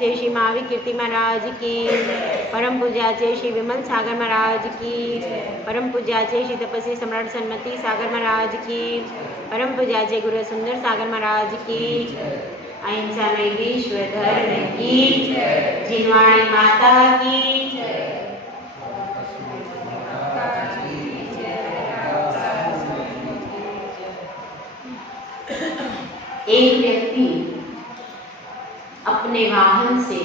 जय श्री महावीर कीर्ति महाराज की, परम पूज्याचे श्री विमल सागर महाराज की, परम पूज्याचे श्री तपस्वी सम्राट सन्मति सागर महाराज की, परम पूज्याचे गुरु सुंदर सागर महाराज की, अहिंसा में विश्व धर्म की, जिनवाणी माता की। एक व्यक्ति अपने वाहन से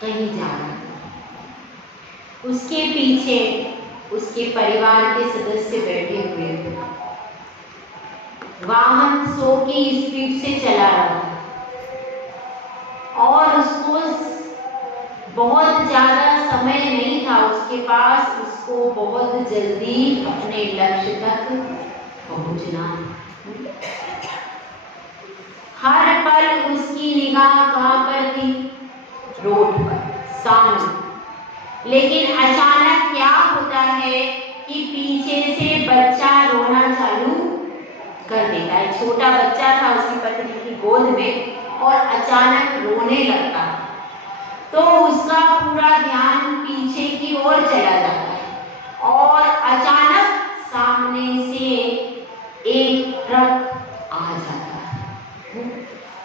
कहीं जा रहा था। उसके पीछे उसके परिवार के सदस्य बैठे हुए थे। वाहन 100 की स्पीड से चला रहा था और उसको बहुत ज्यादा समय नहीं था उसके पास। उसको बहुत जल्दी अपने लक्ष्य तक पहुंचना है। हर पल उसकी निगाह कहाँ पर थी? रोड पर, सामने। लेकिन अचानक क्या होता है कि पीछे से बच्चा रोना चालू कर देता है। छोटा बच्चा था उसकी पत्नी की गोद में और अचानक रोने लगता है। तो उसका पूरा ध्यान पीछे की ओर चला जाता है और अचानक सामने से एक ट्रक आ जाता है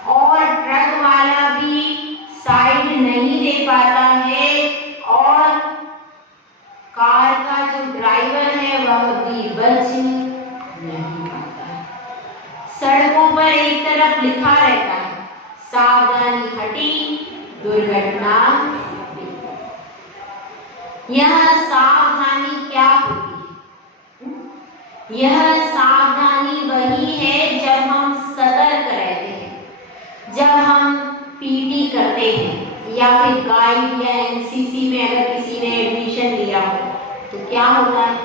और ट्रक वाला भी साइड नहीं दे पाता है और कार का जो ड्राइवर है वह भी बच नहीं पाता है। सड़कों पर एक तरफ लिखा रहता है, सावधानी हटी, दुर्घटना। यह सावधानी क्या होती है? यह सावधानी वही है जब हम सतर्क रहते हैं, जब हम पीटी करते हैं या फिर गाइड या एनसीसी में अगर किसी ने एडमिशन लिया हो तो क्या होता है?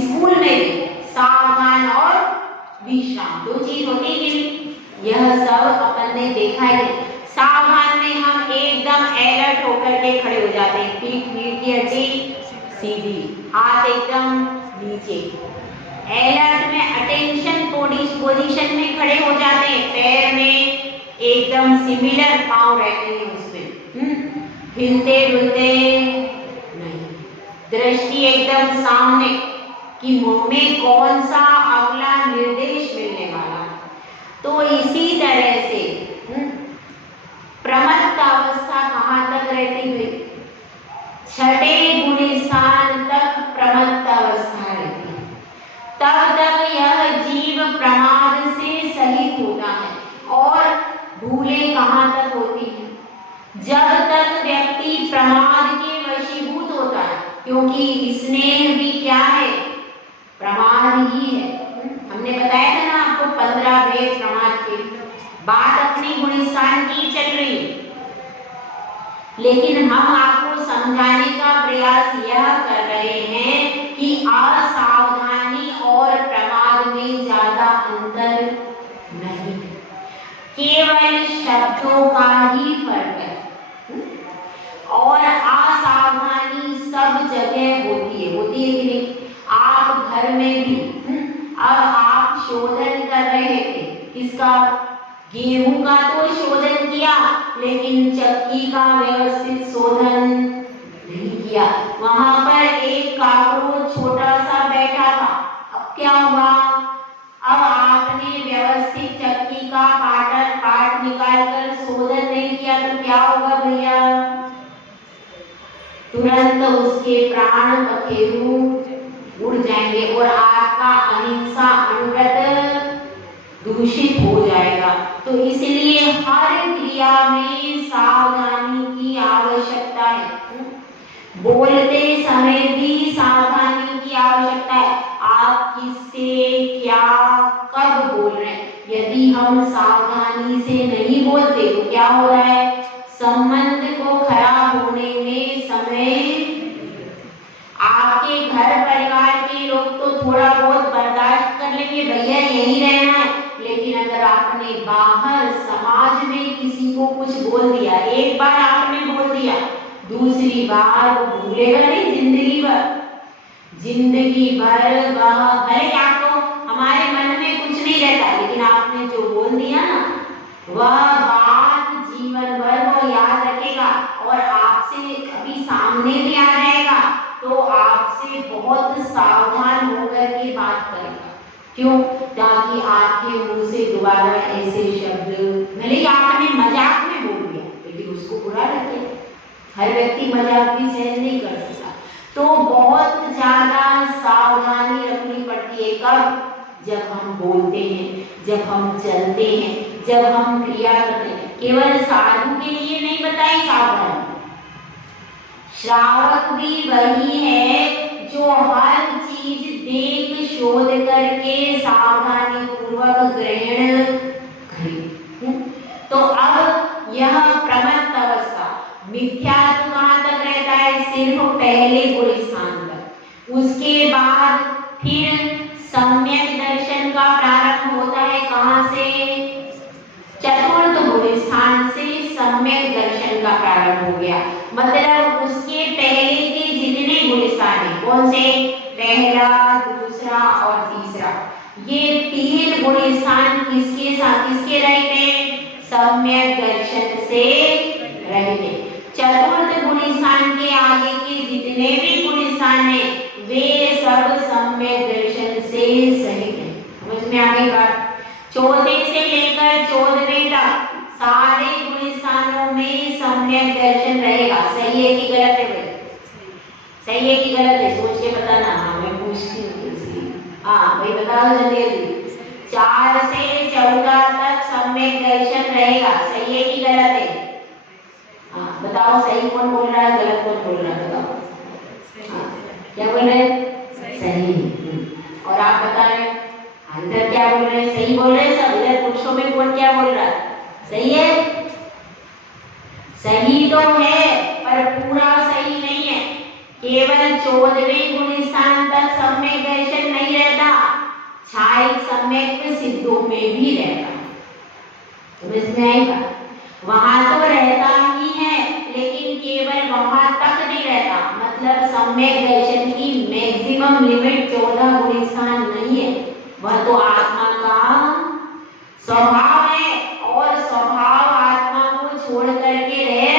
स्कूल में सावधान और विश्राम 2 चीज होती है। यह सब अपन ने देखा है। सावधान में हम एकदम अलर्ट होकर के खड़े हो जाते हैं, पीठ की हड्डी सीधी, हाथ एकदम नीचे। अलर्ट में अटेंशन पोजीशन में खड़े हो जाते हैं, पैर में एकदम सिमिलर पांव रहते हैं उसमें, हिलते डुलते नहीं। दृष्टि एकदम सामने कि मुंह में कौन सा अगला निर्देश मिलने वाला। तो इसी तरह से प्रमत्त अवस्था कहाँ तक रहती हुई? 6ठे गुण स्थान तक प्रमत्त अवस्था रहती है। तब तक यह जीव प्रमाद से सहित होता है और भूलें कहाँ तक होती है? जब तक व्यक्ति प्रमाद के वशीभूत होता है, क्योंकि स्नेह भी क्या है? प्रमाद ही है। हमने बताया था ना आपको 15 भेद प्रमाद के। बात अपनी गुणस्थान की चल रही है, लेकिन हम आपको समझाने का प्रयास यह कर रहे हैं कि असावधानी और प्रमाद में ज्यादा अंतर नहीं, केवल शब्दों का ही फर्क है। और असावधानी सब जगह होती है कि नहीं? आप घर में भी अब आप शोधन कर रहे थे, किसका? गेहूं का तो शोधन किया, लेकिन चक्की का व्यवस्थित शोधन नहीं किया। वहां पर एक काकरोच छोटा सा बैठा था। अब क्या हुआ? अब आपने व्यवस्थित चक्की का पार्ट निकालकर शोधन नहीं किया तो क्या होगा भैया? तुरंत उसके प्राण पखेरु उड़ जाएंगे और आपका अहिंसा अनुव्रत दूषित हो जाएगा। तो इसलिए हर क्रिया में सावधानी की आवश्यकता है। बोलते समय भी सावधानी की आवश्यकता है। आप किससे क्या कब बोल रहे हैं? यदि हम सावधानी से नहीं बोलते तो क्या हो रहा है? संबंध को खराब होने में समय। आपके घर परिवार के लोग तो थोड़ा बहुत बर्दाश्त कर लेंगे, भैया यही रहना है। लेकिन अगर आपने बाहर समाज में किसी को कुछ बोल दिया, एक बार आपने बोल दिया, दूसरी बार वो भूलेगा नहीं जिंदगी भर वह, भले आपको हमारे मन में कुछ नहीं रहता, लेकिन आपने जो बोल दिया ना, वह बात जीवन भर वो याद आपसे कभी सामने भी आ जाएगा तो आपसे बहुत सावधान होकर के बात करेगा। क्यों? ताकि आपके मुंह से दोबारा ऐसे शब्द, भले ही आपने मजाक में बोल दिया लेकिन उसको बुरा लगे। हर व्यक्ति मजाक भी सहन नहीं कर सकता, तो बहुत ज्यादा सावधानी रखनी पड़ती है। कब? जब हम बोलते हैं, जब हम चलते हैं, जब हम क्रिया करते हैं। केवल साधु के लिए नहीं बताई सावधानी, श्रावक भी वही है जो हर चीज देख शोध करके सावधानी पूर्वक ग्रहण करे। तो अब यह प्रमत्त अवस्था, मिथ्यात्व कहाँ तक रहता है? सिर्फ पहले गुण स्थान तक। उसके बाद फिर सम्यक दर्शन का प्रारंभ होता है। कहाँ से? चतुर्थ गुण स्थान से सम्यक दर्शन का प्रारंभ हो गया। मतलब उसके पहले के जितने गुण स्थान है, कौन से? पहला, दूसरा और तीसरा, ये तीन गुण स्थान किसके साथ, किसके रहित हैं? सम्यक दर्शन से रहित है। चतुर्थ गुण स्थान के आगे के जितने भी गुण स्थान है वे सब सम्यक दर्शन से सहित है। समझ में आ गई बात? चौथे से लेकर 14वें तक सारे गुण स्थानों में सम्यक दर्शन रहेगा। सही है कि गलत है भाई? सही है कि गलत है? सोच के बताना। हाँ, मैं पूछती हूँ इसलिए। हाँ भाई बताओ जल्दी जल्दी। 4 से 14 तक सम्यक दर्शन रहेगा। सही है कि गलत है? हाँ बताओ, सही कौन बोल रहा है, गलत कौन बोल रहा है? बताओ। हाँ, क्या बोल रहे हैं? सही। और आप बता रहे हैं अंदर क्या बोल रहे हैं? सही बोल रहे हैं सब। इधर पुरुषों में कौन क्या बोल रहा है? सही है? सही तो है पर पूरा सही नहीं है। केवल 14वें गुण स्थान तक सम्यक दर्शन नहीं रहता, छायिक सम्यक सिद्धों में भी रहता। समझ में आएगा? वहां तो रहता ही है लेकिन केवल वहां तक नहीं रहता। मतलब सम्यक दर्शन की मैक्सिमम लिमिट 14 गुण स्थान नहीं है। वह तो आत्मा का स्वभाव है और स्वभाव आत्मा को छोड़ करके रह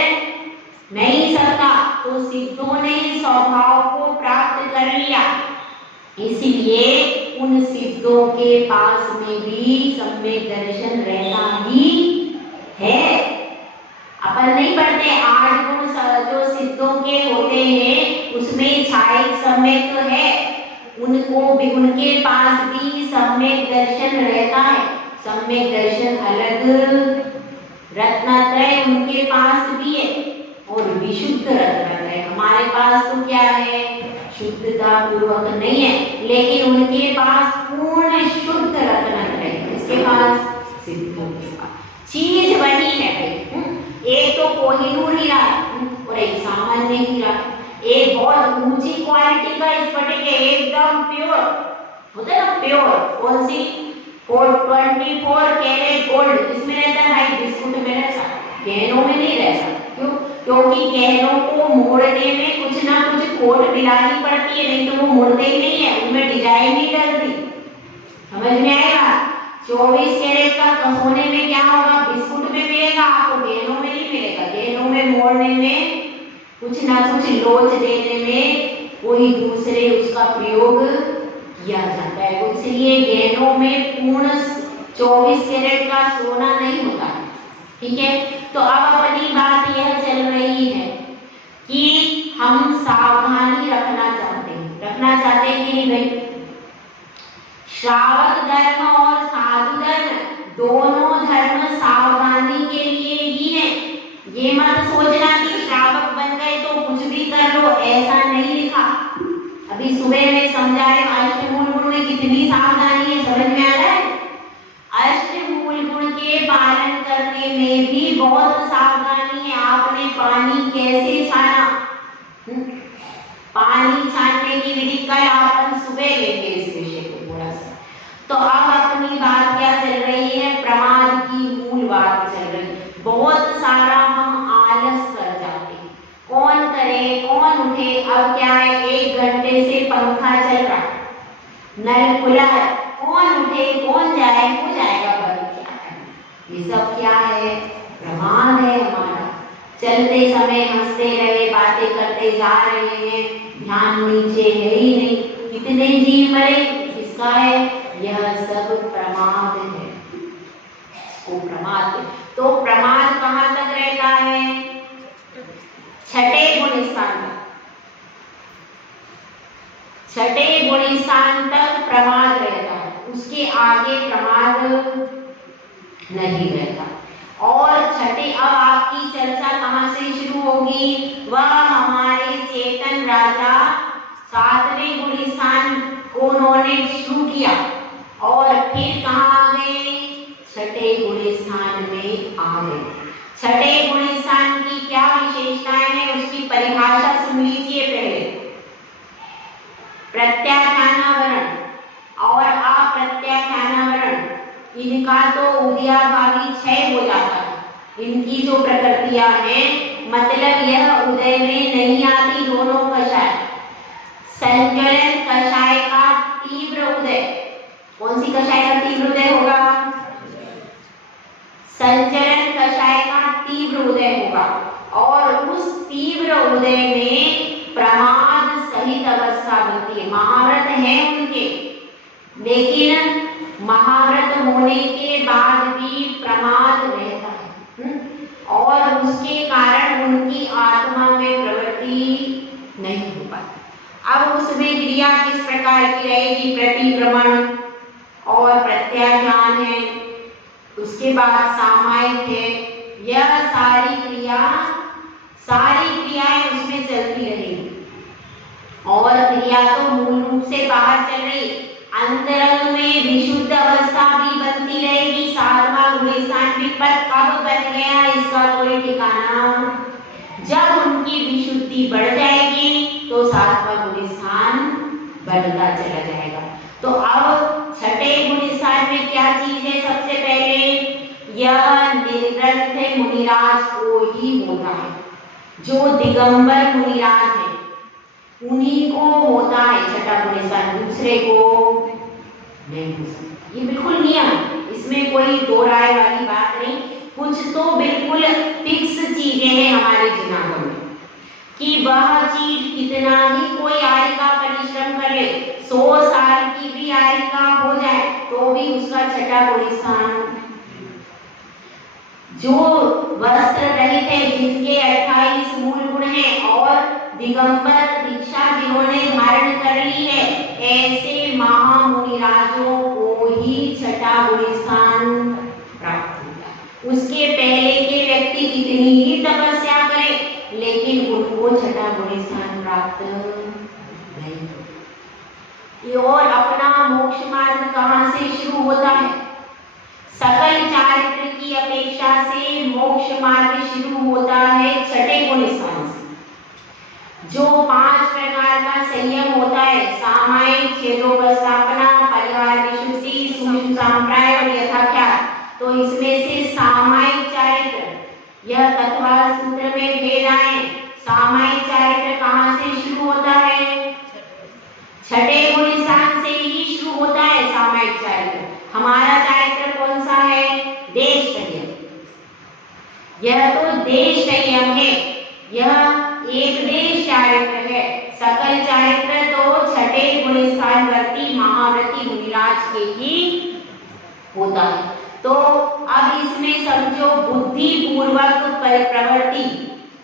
नहीं सकता। तो सिद्धों ने स्वभाव को प्राप्त कर लिया, इसलिए उन सिद्धों के पास में भी सम्यक दर्शन रहता ही है। अपन नहीं पढ़ते 8 गुण जो सिद्धों के होते हैं उसमें छायिक सम्यक तो है, उनको भी, उनके पास भी सम्यक दर्शन रहता है। सम्यक दर्शन अलग रत्नत्रय उनके पास भी है और विशुद्ध रत्नत्रय हमारे पास तो क्या है? शुद्धता पूर्वक नहीं है, लेकिन उनके पास पूर्ण शुद्ध रत्नत्रय। इसके पास? सिद्धों के पास चीज वही है भाई। एक तो कोहिनूर हीरा और एक सामान्य हीरा। एक बहुत ऊंची क्वालिटी का स्फटिक है, एकदम प्योर होता है ना, प्योर। कौन सी? 24 कैरेट गोल्ड। इसमें रहता है भाई, बिस्कुट में रहता, गहनों में नहीं रहता। क्यों? क्योंकि गहनों को मोड़ने में कुछ ना कुछ खोट मिलानी पड़ती है, नहीं तो वो मुड़ते ही नहीं है, उनमें डिजाइन नहीं डलती। समझ में आएगा? 24 कैरेट का सोने में क्या होगा? बिस्कुट में मिलेगा आपको, गहनों में नहीं मिलेगा। गहनों में मोड़ने में कुछ ना कुछ लोच देने में कोई दूसरे उसका प्रयोग किया जाता है। इसलिए गहनों में पूर्ण 24 कैरेट का सोना नहीं होता। ठीक है? तो अब अपनी बात यह चल रही है कि हम सावधानी रखना चाहते हैं। रखना चाहते हैं कि नहीं भाई? श्रावक धर्म और साधु धर्म दोनों धर्म सावधानी के लिए ही है। ये मत सोचना कि श्रावक बन गए तो कुछ भी कर लो, ऐसा नहीं लिखा। अभी सुबह में समझाए अष्टमूल गुण में कितनी सावधानी है, समझ में आ रहा है? अष्टमूल गुण के पालन करने में भी बहुत सावधानी है। आपने पानी कैसे छाना, पानी छानने की विधि कल अपन सुबह लेंगे इस विषय को थोड़ा सा। तो अब अपनी बात क्या चल रही है? प्रमाद की मूल बात चल रही है। बहुत सारा हम आलस कर जाते हैं, कौन करे कौन उठे। अब क्या है, 1 घंटे से पंखा चल रहा, नल खुला है, कौन उठे कौन जाए, हो जाएगा बंद। क्या है ये सब? क्या है? प्रमाद है हमारा। चल चलते समय हंसते रहे, बातें करते जा रहे हैं, ध्यान नीचे है ही नहीं, कितने जीव मरे, किसका है? यह सब प्रमाद है, वो प्रमाद है। तो प्रमाद कहाँ तक रहता है? छठे गुण स्थान तक, छठे गुण स्थान तक प्रमाद रहता है, उसके आगे प्रमाद नहीं रहता। और छठे, अब आपकी चर्चा कहाँ से शुरू होगी? वह हमारे चेतन राजा सातवें गुण स्थान को उन्होंने शुरू किया और फिर कहाँ आ गए? छठे गुण स्थान में आ गए। छठे गुण स्थान की क्या विशेषताएं हैं, उसकी परिभाषा सुन लीजिए पहले। प्रत्याख्यानावरण और अप्रत्याख्यानावरण, इनका तो उदयाभावी क्षय हो जाता है। इनकी जो प्रकृतियां हैं, मतलब यह उदय में नहीं आती दोनों कषाय। संचरण कषाय का तीव्र उदय, कौन सी कषाय का तीव्र उदय होगा? संचरण कषाय का तीव्र उदय होगा और उस तीव्र उदय में प्रमाद सहित अवस्था बनती है। महाव्रत है उनके, लेकिन महाव्रत होने के बाद भी प्रमाद रहता है और उसके कारण उनकी आत्मा में प्रवृत्ति नहीं हो पाती। अब उसमें क्रिया किस प्रकार की रहेगी? प्रतिक्रमण और प्रत्याख्यान है, उसके बाद सामायिक है। यह सारी क्रियाएं उसमें चलती रहेगी और क्रिया तो मूल रूप से बाहर चल रही, अंतरंग में विशुद्ध अवस्था भी बनती रहेगी। सातवां गुण स्थान भी पर कब बन गया इसका कोई ठिकाना। जब उनकी विशुद्धि बढ़ जाएगी तो सातवां गुण स्थान बढ़ता चला जाएगा। तो अब छठे गुण स्थान में क्या चीज है? सबसे पहले यह निर्ग्रंथ मुनिराज को ही होता है, जो दिगंबर मुनिराज है उन्हीं को होता है छठा गुण स्थान, दूसरे को नहीं हो सकता। ये बिल्कुल नियम, इसमें कोई दो राय वाली बात नहीं। कुछ तो बिल्कुल फिक्स चीजें हैं हमारे दिमाग में कि वह चीज कितना ही कोई आय का परिश्रम कर ले, 100 साल की भी आय का हो जाए तो भी उसका छठा गुण स्थान। जो वस्त्र रहित है, जिनके 28 मूल गुण हैं और दिगंबर दीक्षा जिन्होंने धारण कर ली है, ऐसे महामुनिराजों को ही छठा गुण स्थान प्राप्त होता है। उसके पहले के व्यक्ति कितनी ही तपस्या करे लेकिन उनको छठा गुण स्थान प्राप्त नहीं होता। और अपना मोक्ष मार्ग कहाँ से शुरू होता है? सकल चारित्र की अपेक्षा से मोक्ष मार्ग शुरू होता है छठे गुण स्थान से। जो 5 प्रकार का संयम होता है, सामायिक, छेदोपस्थापना, परिहार विशुद्धि, सूक्ष्म संप्राय और यथाख्यात, तो इसमें से सामायिक चारित्र, यह तत्वाल सूत्र में भेद आए। सामायिक चारित्र कहाँ से शुरू होता है? छठे गुण स्थान से ही शुरू होता है सामायिक चारित्र। हमारा चारित्र कौन सा है? देश संयम। यह तो देश संयम है, यह एक देश चारित्र है। सकल चारित्र तो छठे गुण स्थान वर्ती महाव्रती मुनिराज के ही होता है। तो अब इसमें समझो बुद्धि पूर्वक प्रवृत्ति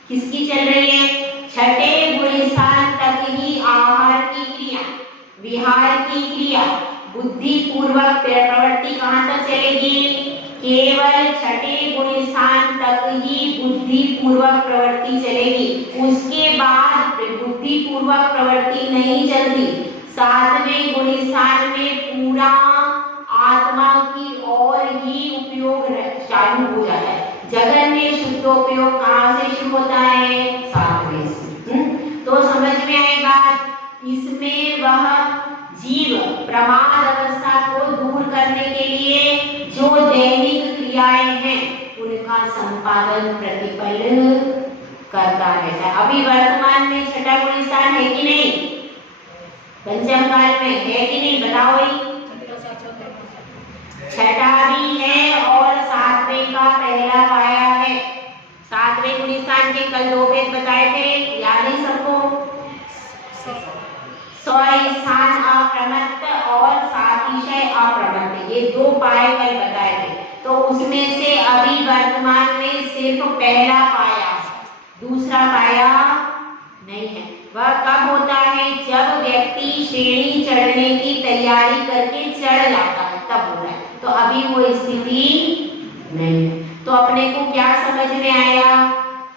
किसकी चल रही है? छठे गुण स्थान तक ही आहार की क्रिया, विहार की क्रिया, बुद्धि पूर्वक प्रवृत्ति कहाँ तक चलेगी? केवल छठे गुण स्थान तक ही बुद्धि पूर्वक प्रवृत्ति चलेगी। उसके बाद बुद्धि पूर्वक प्रवृत्ति नहीं चलती। सातवें गुण स्थान में पूरा आत्मा की ओर ही उपयोग चालू हो जाता है। जगन्य शुद्ध उपयोग कहाँ से शुरू होता है? सातवें से। तो समझ में आई बात? इसमें वह जीव प्रमाद अवस्था को दूर करने के लिए जो दैनिक क्रियाएं हैं उनका संपादन प्रतिपल करता रहता है। अभी वर्तमान में छठा गुण स्थान है कि नहीं? पंचम काल में है कि नहीं? बताओ ही। छठा भी है और सातवें का पहला पाया है। सातवें गुण स्थान के कल 2 भेद बताए थे, याद है सबको? स्वस्थान अप्रमत्त और सातिशय अप्रमत्त, ये 2 पाए कल बताए थे। तो उसमें से अभी वर्तमान में सिर्फ पहला पाया, दूसरा पाया नहीं है। वह कब होता है? जब व्यक्ति श्रेणी चढ़ने की तैयारी करके चढ़ जाता है, तब होता है। तो अभी वो स्थिति नहीं है। तो अपने को क्या समझ में आया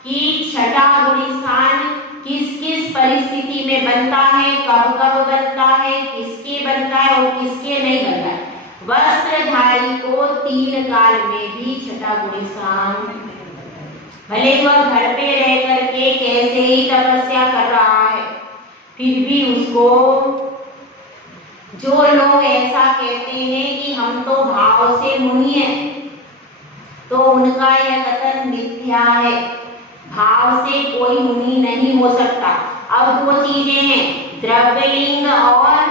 कि छठा गुण स्थान किस किस परिस्थिति में बनता है, कब कब बनता है, किसके बनता है और किसके नहीं बनता है। वस्त्रधारी को 3 काल में भी छठा गुण स्थान, भले वह घर पे रह करके कैसे ही तपस्या कर रहा है, फिर भी उसको, जो लोग ऐसा कहते हैं कि हम तो भाव से मुनि हैं, तो उनका यह कथन मिथ्या है। भाव से कोई मुनि नहीं हो सकता। अब 2 चीजें हैं, द्रव्यलिंग और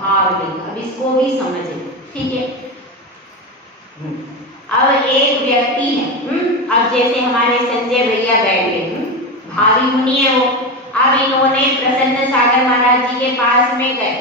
भावलिंग। अब इसको भी समझें, ठीक है? अब एक व्यक्ति है, अब जैसे हमारे संजय भैया बैठे, भावी मुनि है वो। अब इन्होंने प्रसन्न सागर महाराज जी के पास में गए।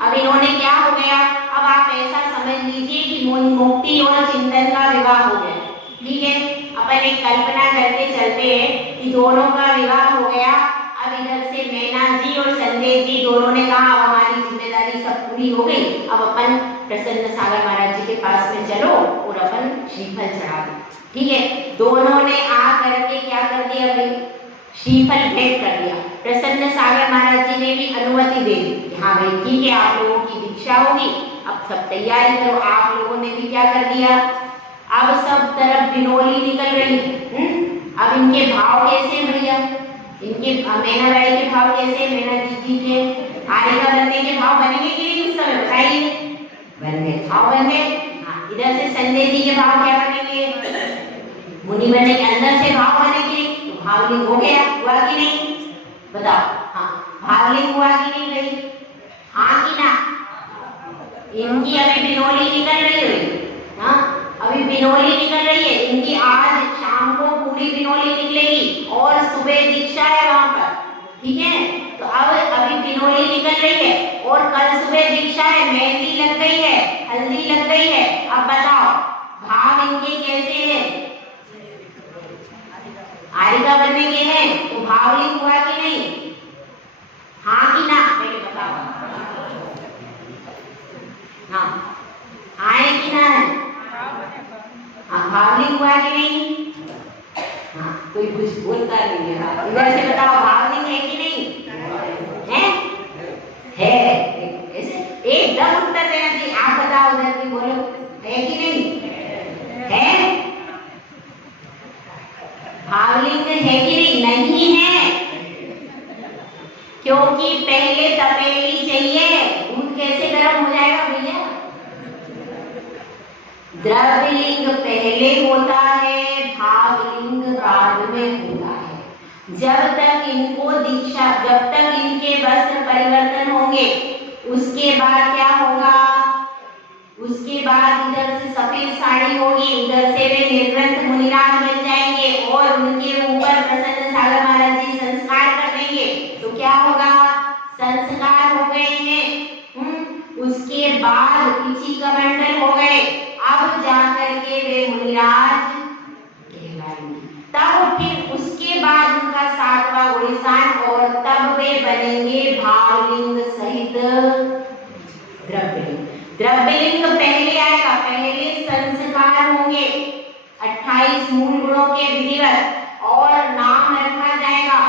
अब इन्होंने क्या हो गया, अब आप ऐसा समझ लीजिए कि मुक्ति और चिंतन का विवाह हो गया, ठीक है? अपन एक कल्पना करके चलते हैं कि दोनों का विवाह हो गया। अब इधर से मैना जी और संजय जी दोनों ने कहा अब हमारी जिम्मेदारी सब पूरी हो गई, अब अपन प्रसन्न सागर महाराज जी के पास में चलो और अपन श्रीफल चढ़ा दो, ठीक है? दोनों ने आ करके क्या कर दिया भाई, श्रीफल भेंट कर दिया। प्रसन्न सागर महाराज जी ने भी अनुमति दे दी, हाँ भाई ठीक है, आप लोगों की दीक्षा होगी, अब सब तैयारी करो। आप लोगों ने भी क्या कर दिया, अब सब तरफ बिनोली निकल रही है। अब इनके भाव कैसे भैया, इनके मैना राय के भाव कैसे, मैना दीदी के आरिका बनने के भाव बनेंगे कि नहीं? उस समय बताइए, बन गए, भाव बन गए। हाँ, इधर से संजय जी के भाव क्या बनेंगे, मुनि बनने के, अंदर से भाव बनेंगे, तो भावलिंग हो गया, हुआ कि नहीं? बताओ, हाँ भावलिंग हुआ कि नहीं भाई? हाँ कि ना? इनकी अभी बिनोली निकल रही है, हाँ अभी बिनोली निकल रही है इनकी। आज शाम को पूरी बिनोली निकलेगी और सुबह दीक्षा है वहां पर, ठीक है? तो अब अभी बिनोली निकल रही है और कल सुबह दीक्षा है, मेहंदी लग गई है, हल्दी लग गई है। अब बताओ भाव इनके कैसे हैं, आरिका बनने के हैं, तो भावलिंग हुआ कि नहीं? हाँ कि ना? पहले बताओ, हाँ आए कि ना है? हाँ भावलिंग हुआ कि नहीं? हाँ कोई कुछ बोलता नहीं है, इधर से बताओ भावलिंग है कि नहीं? है ऐसे एकदम उत्तर देना चाहिए। आप बताओ उधर की, बोलो है कि नहीं? है भावलिंग है कि नहीं? नहीं है, क्योंकि पहले तपेली चाहिए। दूध कैसे गर्म हो जाएगा भैया? द्रव्यलिंग पहले होता है, भावलिंग बाद में होता है। जब तक इनको दीक्षा, जब तक इनके वस्त्र परिवर्तन होंगे, उसके बाद क्या होगा, उसके बाद इधर से सफेद साड़ी होगी, उधर से वे निर्ग्रंथ मुनिराज बन जाएंगे और उनके ऊपर प्रसन्न सागर महाराज जी संस्कार कर देंगे। तो क्या होगा, संस्कार हो गए हैं, उसके बाद किसी कमंडल हो गए, अब जाकर के वे मुनिराज कहलाएंगे। तब फिर उसके बाद उनका 7वां गुण स्थान, और तब वे बनेंगे भावलिंग सहित द्रव्यलिंग। द्रव्यलिंग पहले आएगा, पहले संस्कार होंगे 28 मूल गुणों के विधिवत और नाम रखा जाएगा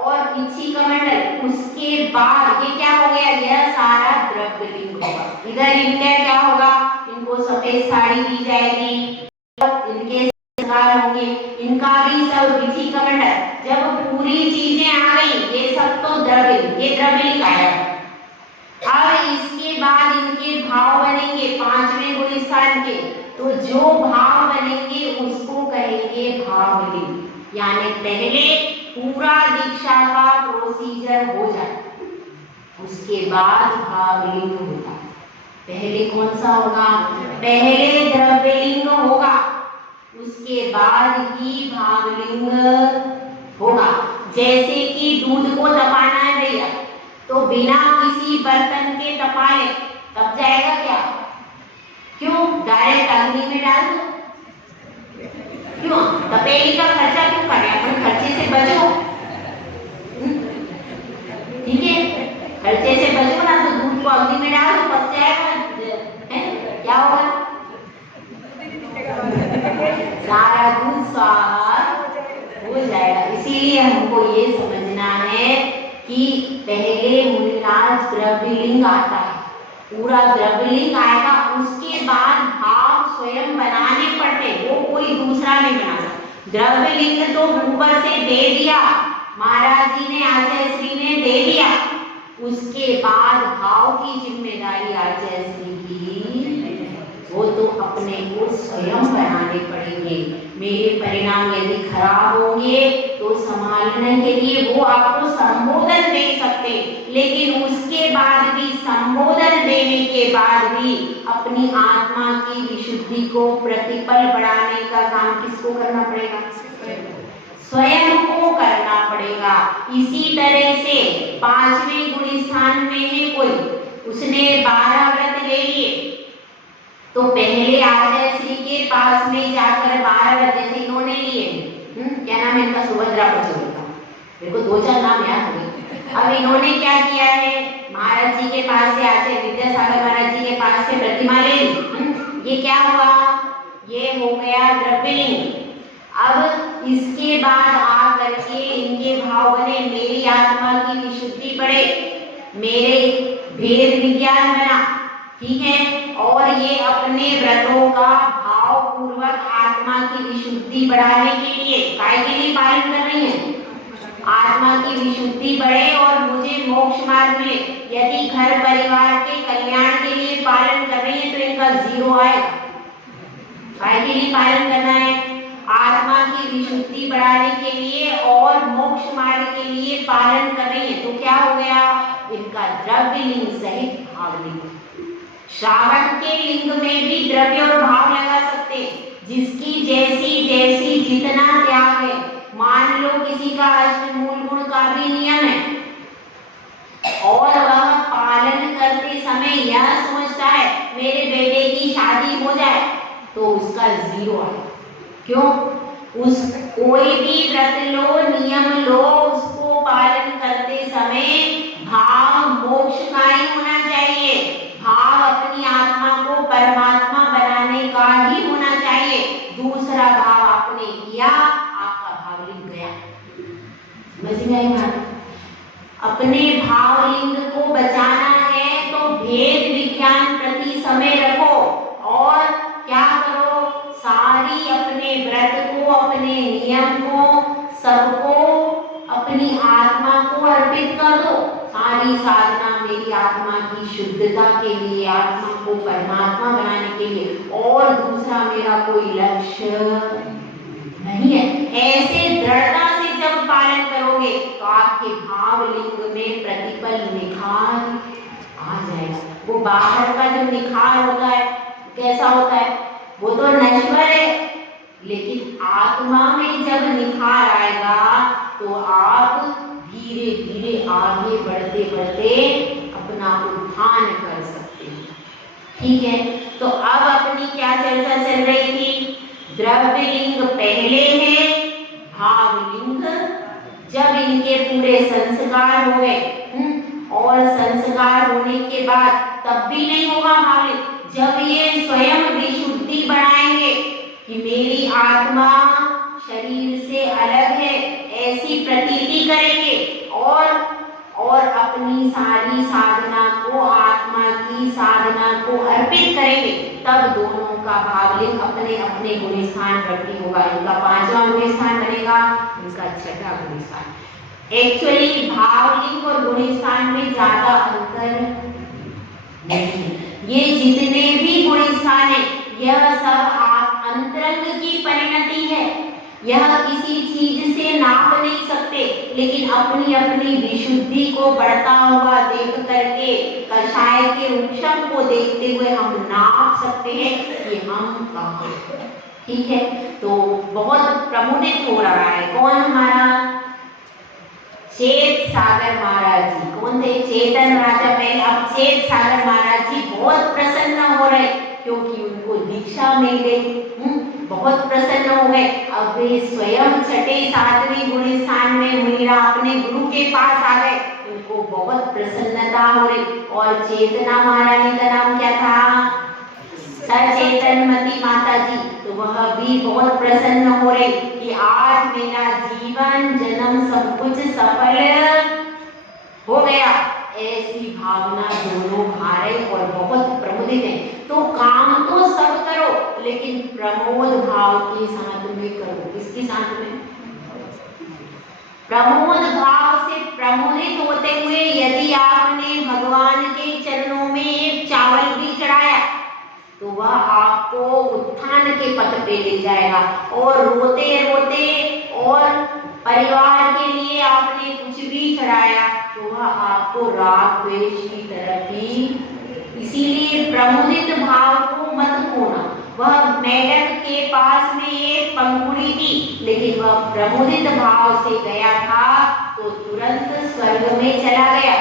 और किसी कमंडल। उसके बाद ये क्या हो गया, यह सारा द्रव्यलिंग होगा। इधर इनका क्या होगा, इनको सफेद साड़ी दी जाएगी, इनके संस्कार होंगे, इनका भी सब विधि कमंडल। जब पूरी चीजें आ गई, ये सब तो द्रव्यलिंग, ये द्रव्यलिंग आया। अब इसके बाद इनके भाव बनेंगे 5वें गुण स्थान के, तो जो भाव बनेंगे उसको कहेंगे भावलिंग। यानी पहले पूरा दीक्षा का प्रोसीजर हो जाए, उसके बाद भावलिंग होगा। पहले कौन सा होगा, पहले द्रव्यलिंग होगा, उसके बाद ही भावलिंग होगा। जैसे कि दूध को तपाना है भैया, तो बिना किसी बर्तन के तपाए तब जाएगा क्या? क्यों? डायरेक्ट अग्नि में डाल दो। क्यों? तपेली का खर्चा क्यों करें? अपन खर्चे से बचो, ठीक है, खर्चे से बचो ना, तो दूध को अग्नि में डाल दो, पक जाएगा, क्या होगा? सारा दूध साफ हो जाएगा। इसीलिए हमको ये समझना है कि पहले मूलराज द्रव्यलिंग आता है, पूरा द्रव्यलिंग आएगा, उसके बाद भाव स्वयं बनाने पड़ते, वो कोई दूसरा नहीं बना सकता। द्रव्यलिंग तो ऊपर से दे दिया, महाराज जी ने, आचार्य श्री ने दे दिया, उसके बाद भाव की जिम्मेदारी आचार्य श्री की, वो तो अपने को स्वयं बनाने पड़ेंगे। मेरे परिणाम यदि खराब होंगे तो संभालने के लिए वो आपको संबोधन दे सकते, लेकिन उसके बाद भी, संबोधन देने के बाद भी अपनी आत्मा की विशुद्धि को प्रतिपल बढ़ाने का काम किसको करना पड़ेगा? स्वयं को करना पड़ेगा। इसी तरह से 5वें गुण स्थान में है कोई, उसने 12 व्रत ले लिए, तो पहले आचार्य श्री के पास में जाकर 12 व्रत जैसे इन्होंने लिए, क्या नाम है इनका? सुभद्रा प्रचोर का, मेरे को 2-4 नाम याद हो गए। अब इन्होंने क्या किया है? महाराज जी के पास से, आचार्य विद्यासागर महाराज जी के पास से प्रतिमा ले ली, ये क्या हुआ? ये हो गया द्रव्यलिंग। अब इसके बाद आकर के इनके भाव बने, मेरी आत्मा की विशुद्धि बढ़े, मेरे भेद विज्ञान बना, ठीक है, और ये अपने व्रतों का भाव पूर्वक आत्मा की विशुद्धि बढ़ाने के लिए, काय के लिए पालन कर रही है? आत्मा की विशुद्धि बढ़े और मुझे मोक्ष मार्ग मिले। यदि घर परिवार के कल्याण के लिए पालन कर रही है तो इनका 0 आएगा। काय के लिए पालन करना है? आत्मा की विशुद्धि बढ़ाने के लिए और मोक्ष मार्ग के लिए पालन कर रही है, तो क्या हो गया? इनका द्रव्यलिंग सहित भावलिंग। श्रावण के लिंग में भी द्रव्य और भाव लगा सकते, जिसकी जैसी जैसी जितना त्याग है। मान लो किसी का अष्टमूल गुण का भी नियम है और वह पालन करते समय यह सोचता है मेरे बेटे की शादी हो जाए, तो उसका 0 आए। क्यों? उस कोई भी व्रत लो, नियम लो, उसको पालन करते समय भाव मोक्ष का ही होना चाहिए, भाव अपनी आत्मा को परमात्मा बनाने का ही होना चाहिए। दूसरा भाव आपने किया, आपका भावलिंग गया। समझ में आई बात? अपने भावलिंग को बचाना है तो भेद विज्ञान प्रति समय रखो और क्या करो? सारी अपने व्रत को, अपने नियम को, सबको अपनी आत्मा को अर्पित कर दो। सारी साधना मेरी आत्मा की शुद्धता के लिए, आत्मा को परमात्मा बनाने के लिए, और दूसरा मेरा कोई लक्ष्य नहीं है। ऐसे दृढ़ता से जब पालन करोगे तो आपके भावलिंग में प्रतिपल निखार आ जाएगा। वो बाहर का जो निखार होता है कैसा होता है? वो तो नश्वर है, लेकिन आत्मा में जब निखार आएगा तो आप धीरे धीरे आगे बढ़ते बढ़ते अपना उत्थान कर सकते हैं। ठीक है, तो अब अपनी क्या चर्चा चल रही थी? द्रव्यलिंग पहले है, भावलिंग जब इनके पूरे संस्कार हो गए, और संस्कार होने के बाद तब भी नहीं होगा भावलिंग। जब ये स्वयं विशुद्धि बढ़ाएंगे कि मेरी आत्मा शरीर से अलग है, ऐसी प्रतीति करेंगे और अपनी सारी साधना को, आत्मा की साधना को अर्पित करेंगे, तब दोनों का भावलिंग अपने अपने गुण स्थान बढ़ती होगा। इनका 5वां गुण स्थान बनेगा, इनका 6वां गुण स्थान। एक्चुअली भावलिंग और गुण स्थान में ज्यादा अंतर नहीं है। ये जितने भी गुण स्थान है, यह सब अंतरंग की परिणति है। यह किसी चीज से नाप नहीं सकते, लेकिन अपनी अपनी विशुद्धि को बढ़ता हुआ देख करके, कषाय के उपशम को देखते हुए हम नाप सकते हैं कि हम कहाँ हैं। ठीक है, तो बहुत प्रमुदित हो रहा है। कौन हमारा चेत सागर महाराज जी, कौन थे? चेतन राजा पहले, अब चेत सागर महाराज जी बहुत प्रसन्न हो रहे क्योंकि उनको दीक्षा मिल गई। बहुत प्रसन्न हो गए। अब वे स्वयं छठे सातवें गुण स्थान में मुनिरा अपने गुरु के पास आ गए। उनको बहुत प्रसन्नता हो रही। और चेतना महारानी का नाम क्या था? सचेतनमती माता जी। तो वह भी बहुत प्रसन्न हो रही कि आज मेरा जीवन जन्म सब कुछ सफल हो गया। ऐसी भावना दोनों भाई और बहुत प्रमुदित है। तो काम तो सब करो लेकिन प्रमोद भाव के साथ में करो। किसके साथ में? प्रमोद भाव से प्रमोदित होते हुए यदि आपने भगवान के चरणों में एक चावल भी चढ़ाया तो वह आपको उत्थान के पथ पे ले जाएगा। और रोते रोते और परिवार के लिए आपने कुछ भी चढ़ाया तो वह आपको राग द्वेष की तरफ ही। इसीलिए प्रमुदित भाव को मत खोना। वह मेढक के पास में एक पंखुड़ी थी लेकिन वह प्रमुदित भाव से गया था तो तुरंत स्वर्ग में चला गया।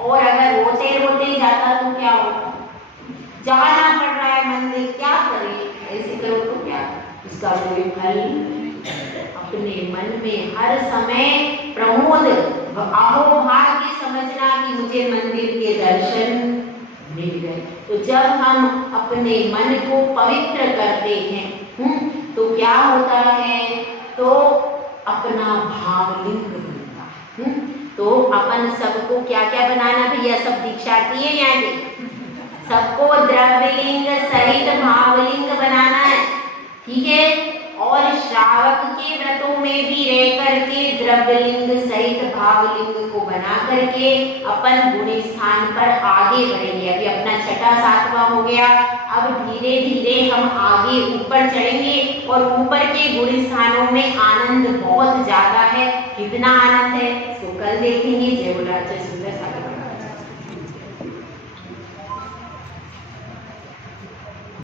और अगर रोते रोते जाता तो क्या होगा? जाना पड़ रहा है मंदिर, क्या करें? ऐसे करो तो क्या? इसका कोई फल। अपने मन में हर समय प्रमोद अहोभाग्य समझना कि मुझे मंदिर के दर्शन मिल गए। तो जब हम अपने मन को पवित्र करते हैं तो क्या होता है? तो अपना भावलिंग बनता है। तो अपन सबको क्या क्या बनाना भैया? सब दीक्षार्थी है यहाँ के, सबको द्रव्यलिंग सहित भावलिंग बनाना है। ठीक है, और श्रावक के व्रतों में भी रह करके द्रव्यलिंग सहित भावलिंग को बना करके अपन गुण स्थान पर आगे बढ़ेंगे। अभी अपना छठा सातवां हो गया। अब धीरे धीरे हम आगे ऊपर चढ़ेंगे और ऊपर के गुण स्थानों में आनंद बहुत ज्यादा है। कितना आनंद है इसको कल देखेंगे। जय बोला जय सुंदर सागर।